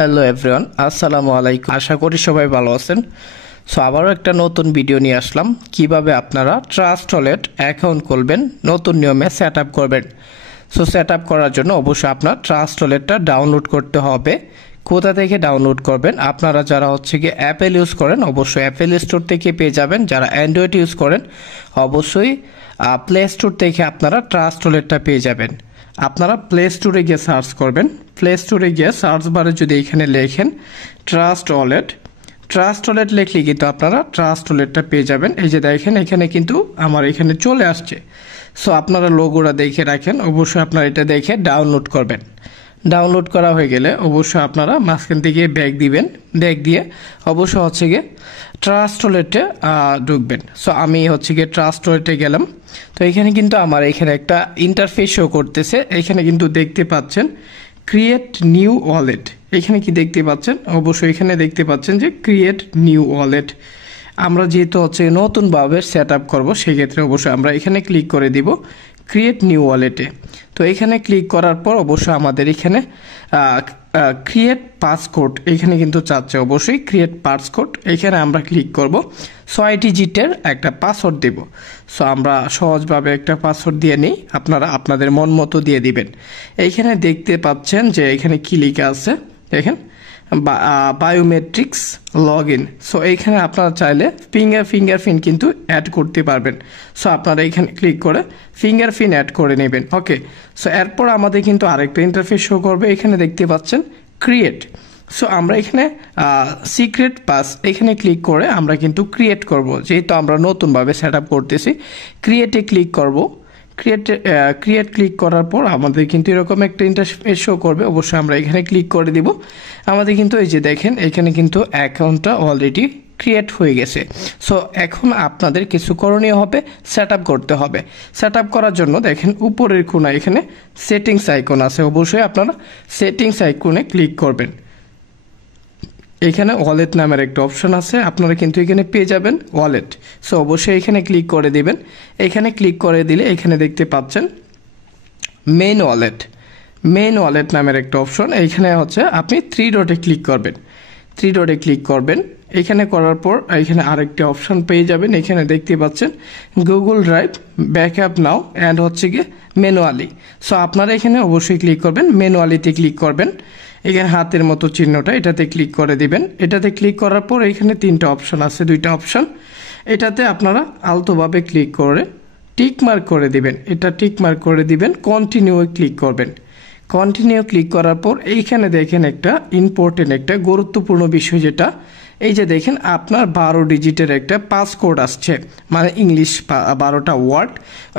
Hello everyone, আসসালামু আলাইকুম। আশা করি সবাই ভালো আছেন। সো আবারও একটা নতুন ভিডিও নিয়ে আসলাম, কিভাবে আপনারা ট্রাস্ট ওয়ালেট অ্যাকাউন্ট খুলবেন, নতুন নিয়মে সেট আপ করবেন। সো সেট আপ করার জন্য অবশ্যই আপনার ট্রাস্ট ওয়ালেটটা ডাউনলোড করতে হবে। কোথা থেকে ডাউনলোড করবেন? আপনারা যারা গিয়ে অ্যাপেল ইউজ করেন অবশ্যই অ্যাপেল স্টোর থেকে পেয়ে যাবেন। যারা অ্যান্ড্রয়েড ইউজ করেন অবশ্যই প্লে স্টোর থেকে আপনারা ট্রাস্ট ওয়ালেটটা পেয়ে যাবেন। আপনারা প্লে স্টোরে গিয়ে সার্চ করবেন। প্লে স্টোরে গিয়ে সার্চ বারে যদি এখানে লেখেন ট্রাস্ট ওয়ালেট লিখলে কিন্তু আপনারা ট্রাস্ট ওয়ালেটটা পেয়ে যাবেন। এই যে দেখেন এখানে কিন্তু আমার এখানে চলে আসছে। সো আপনারা লোগোটা দেখে রাখেন, অবশ্যই আপনারা এটা দেখে ডাউনলোড করবেন। ডাউনলোড করা হয়ে গেলে অবশ্যই আপনারা মাঝখান থেকে ব্যাক দিবেন। ব্যাক দিয়ে অবশ্যই গিয়ে ট্রাস্ট ওয়ালেটে ঢুকবেন। সো আমি গিয়ে ট্রাস্ট ওয়ালেটে গেলাম। তো এখানে কিন্তু আমার এখানে একটা ইন্টারফেস শো করতেছে। এখানে কিন্তু দেখতে পাচ্ছেন ক্রিয়েট নিউ ওয়ালেট। এখানে কি দেখতে পাচ্ছেন? অবশ্যই এখানে দেখতে পাচ্ছেন যে ক্রিয়েট নিউ ওয়ালেট। আমরা যেহেতু নতুনভাবে সেট আপ করবো, সেক্ষেত্রে অবশ্যই আমরা এখানে ক্লিক করে দিব ক্রিয়েট নিউ ওয়ালেটে। তো এখানে ক্লিক করার পর অবশ্যই আমাদের এখানে ক্রিয়েট পাসকোড এখানে কিন্তু চাচ্ছে, অবশ্যই ক্রিয়েট পাসকোড। এখানে আমরা ক্লিক করব। 6 ডিজিটের একটা পাসওয়ার্ড দেব। সো আমরা সহজভাবে একটা পাসওয়ার্ড দিয়ে নিই, আপনারা আপনাদের মন মতো দিয়ে দিবেন। এইখানে দেখতে পাচ্ছেন যে এখানে কি লেখা আছে, দেখেন বায়োমেট্রিক্স লগ ইন। সো এইখানে আপনারা চাইলে ফিঙ্গারপ্রিন্ট কিন্তু অ্যাড করতে পারবেন। সো আপনারা এখানে ক্লিক করে ফিঙ্গারপ্রিন্ট অ্যাড করে নেবেন। ওকে, সো এরপর আমাদের কিন্তু আরেকটা ইন্টারফেস শো করবে। এখানে দেখতে পাচ্ছেন ক্রিয়েট। সো আমরা এখানে সিক্রেট পাস এখানে ক্লিক করে আমরা কিন্তু ক্রিয়েট করব। যেহেতু আমরা নতুনভাবে সেট আপ করতেছি, ক্রিয়েটে ক্লিক করব। ক্রিয়েট ক্লিক করার পর আমাদের কিন্তু এরকম একটা ইন্টারফেস শো করবে। অবশ্যই আমরা এখানে ক্লিক করে দিব। আমাদের কিন্তু এই যে দেখেন এখানে কিন্তু অ্যাকাউন্টটা অলরেডি ক্রিয়েট হয়ে গেছে। সো এখন আপনাদের কিছু করণীয় হবে, সেট আপ করতে হবে। সেট আপ করার জন্য দেখেন উপরের কোণায় এখানে সেটিংস আইকন আছে, অবশ্যই আপনারা সেটিংস আইকনে ক্লিক করবেন। এখানে ওয়ালেট নামের একটা অপশন আছে, আপনারা কিন্তু এখানে পেয়ে যাবেন ওয়ালেট। সো অবশ্যই এখানে ক্লিক করে দিবেন। এখানে ক্লিক করে দিলে এখানে দেখতে পাচ্ছেন মেইন ওয়ালেট নামের একটা অপশন। এইখানে আপনি 3 ডটে ক্লিক করবেন। 3 ডটে ক্লিক করবেন। এখানে করার পর এখানে আরেকটা অপশন পেয়ে যাবেন। এখানে দেখতে পাচ্ছেন Google drive, backup now and গিয়ে ম্যানুয়ালি। সো আপনারা এখানে অবশ্যই ক্লিক করবেন, ম্যানুয়ালিতে ক্লিক করবেন। এখানে হাতের মতো চিহ্নটা এটাতে ক্লিক করে দিবেন। এটাতে ক্লিক করার পর এখানে 3টা অপশন আছে, 2টা অপশন। এটাতে আপনারা আলতোভাবে ক্লিক করে টিক মার্ক করে দিবেন। এটা টিক মার্ক করে দিবেন, কন্টিনিউ ক্লিক করবেন। কন্টিনিউ ক্লিক করার পর এইখানে দেখেন একটা ইম্পর্টেন্ট একটা গুরুত্বপূর্ণ বিষয়, যেটা এই যে দেখেন আপনার 12 ডিজিটের একটা পাসকোড আসছে, মানে ইংলিশ 12টা ওয়ার্ড।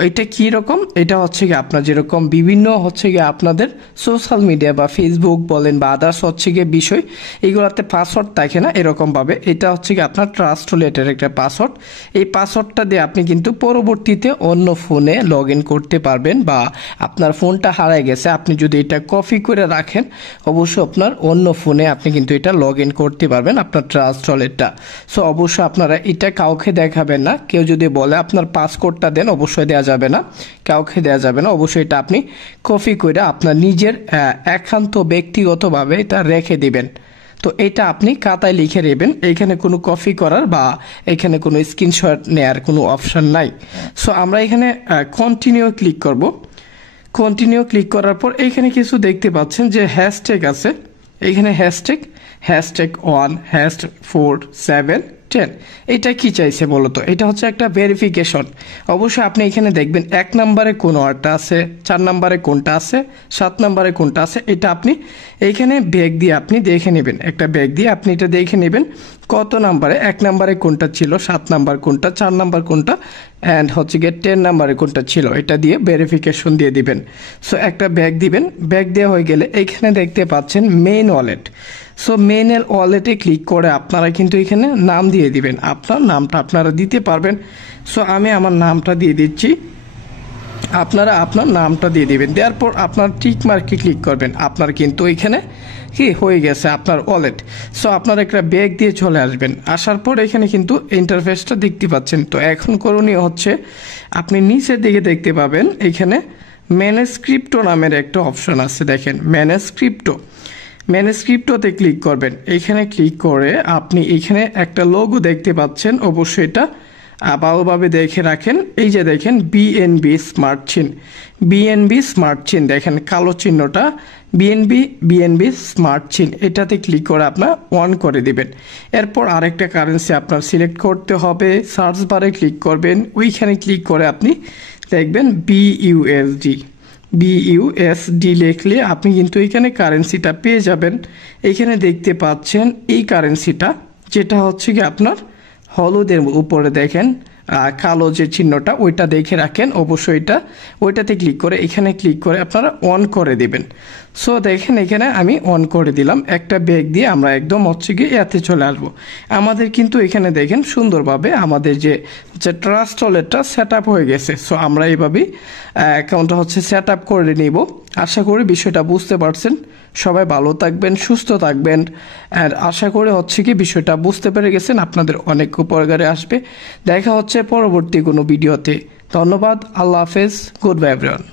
এটা কি রকম? এটা গিয়ে আপনার যেরকম বিভিন্ন গিয়ে আপনাদের সোশ্যাল মিডিয়া বা ফেসবুক বলেন বা আদার্স গিয়ে বিষয়, এইগুলোতে পাসওয়ার্ড থাকে না, এরকমভাবে এটা গিয়ে আপনার ট্রাস্ট ওয়ালেটের একটা পাসওয়ার্ড। এই পাসওয়ার্ডটা দিয়ে আপনি কিন্তু পরবর্তীতে অন্য ফোনে লগ ইন করতে পারবেন, বা আপনার ফোনটা হারায় গেছে, আপনি যদি এটা কপি করে রাখেন অবশ্যই আপনার অন্য ফোনে আপনি কিন্তু এটা লগ ইন করতে পারবেন আপনার ট্রাস্ট ওয়ালেটটা। সো অবশ্যই আপনারা এটা কাউকে দেখাবেন না। কেউ যদি বলে আপনার পাসকোডটা দেন, অবশ্যই দেওয়া যাবে না, কাউকে দেওয়া যাবে না। অবশ্যই এটা আপনি কপি করে আপনার নিজের একান্ত ব্যক্তিগতভাবে এটা রেখে দিবেন। তো এটা আপনি খাতায় লিখে নেবেন। এখানে কোনো কপি করার বা এখানে কোনো স্ক্রিনশট নেওয়ার কোনো অপশন নাই। সো আমরা এখানে কন্টিনিউ ক্লিক করব। কন্টিনিউ ক্লিক করার পর এইখানে কিছু দেখতে পাচ্ছেন যে হ্যাশট্যাগ আছে। এখানে হ্যাশট্যাগ 1, হ্যাশট্যাগ 4, 7, 10। এটা কি চাইছে বলতো? এটা একটা ভেরিফিকেশন। অবশ্যই আপনি এখানে দেখবেন 1 নম্বরে কোন ওয়ার্ডটা আছে, 4 নম্বরে কোনটা আছে, 7 নম্বরে কোনটা আছে। এটা আপনি এইখানে ব্যাগ দিয়ে আপনি দেখে নেবেন। একটা ব্যাগ দিয়ে আপনি এটা দেখে নেবেন কত নম্বরে, 1 নম্বরে কোনটা ছিল, 7 নম্বর কোনটা, 4 নম্বর কোনটা, অ্যান্ড গিয়ে 10 নম্বরে কোনটা ছিল। এটা দিয়ে ভেরিফিকেশন দিয়ে দিবেন। সো একটা ব্যাগ দিবেন। ব্যাগ দেওয়া হয়ে গেলে এখানে দেখতে পাচ্ছেন মেইন ওয়ালেট। সো মেইন ওয়ালেটে ক্লিক করে আপনারা কিন্তু এখানে নাম দিয়ে দিবেন। আপনার নামটা আপনারা দিতে পারবেন। সো আমি আমার নামটা দিয়ে দিচ্ছি, আপনারা আপনার নামটা দিয়ে দিবেন। দেওয়ার পর আপনার টিক মার্কে ক্লিক করবেন। আপনার কিন্তু এখানে কি হয়ে গেছে আপনার ওয়ালেট। সো আপনার একটা ব্যাগ দিয়ে চলে আসবেন। আসার পর এখানে কিন্তু ইন্টারফেসটা দেখতে পাচ্ছেন। তো এখন করণীয় আপনি নিচের দিকে দেখতে পাবেন এখানে ম্যানেজ ক্রিপ্টো নামের একটা অপশন আছে। দেখেন ম্যানেজ ক্রিপ্টো। ম্যানুস্ক্রিপ্টতে ক্লিক করবেন। এখানে ক্লিক করে আপনি এখানে একটা লোগো দেখতে পাচ্ছেন, অবশ্যই এটা ভালোভাবে দেখে রাখেন। এই যে দেখেন বিএনবি স্মার্ট চিন, বিএনবি স্মার্ট চিন দেখেন কালো চিহ্নটা, বিএনবি স্মার্ট চিন, এটাতে ক্লিক করে আপনার অন করে দিবেন। এরপর আরেকটা কারেন্সি আপনার সিলেক্ট করতে হবে, সার্চ বারে ক্লিক করবেন, ওইখানে ক্লিক করে আপনি দেখবেন বিইউএসডি লিখলে আপনি কিন্তু এখানে কারেন্সিটা পেয়ে যাবেন। এখানে দেখতে পাচ্ছেন এই কারেন্সিটা, যেটা হচ্ছে কি আপনার হলুদের উপরে দেখেন কালো যে চিহ্নটা, ওইটা দেখে রাখেন অবশ্যই। ওইটাতে ক্লিক করে এখানে ক্লিক করে আপনারা অন করে দিবেন। সো দেখেন এখানে আমি অন করে দিলাম। একটা ব্যাগ দিয়ে আমরা একদম হচ্ছে গিয়ে এতে চলে আসবো। আমাদের কিন্তু এখানে দেখেন সুন্দরভাবে আমাদের যে ট্রাস্ট ওয়ালেটটা সেট আপ হয়ে গেছে। সো আমরা এইভাবেই অ্যাকাউন্টটা হচ্ছে সেট আপ করে নিব। আশা করি বিষয়টা বুঝতে পারছেন। সবাই ভালো থাকবেন, সুস্থ থাকবেন। আর আশা করি হচ্ছে কি বিষয়টা বুঝতে পেরে গেছেন, আপনাদের অনেক উপকারে আসবে। দেখা হচ্ছে পরবর্তী কোনো ভিডিওতে। ধন্যবাদ, আল্লাহ হাফেজ, গুড বাই এভরিওয়ান।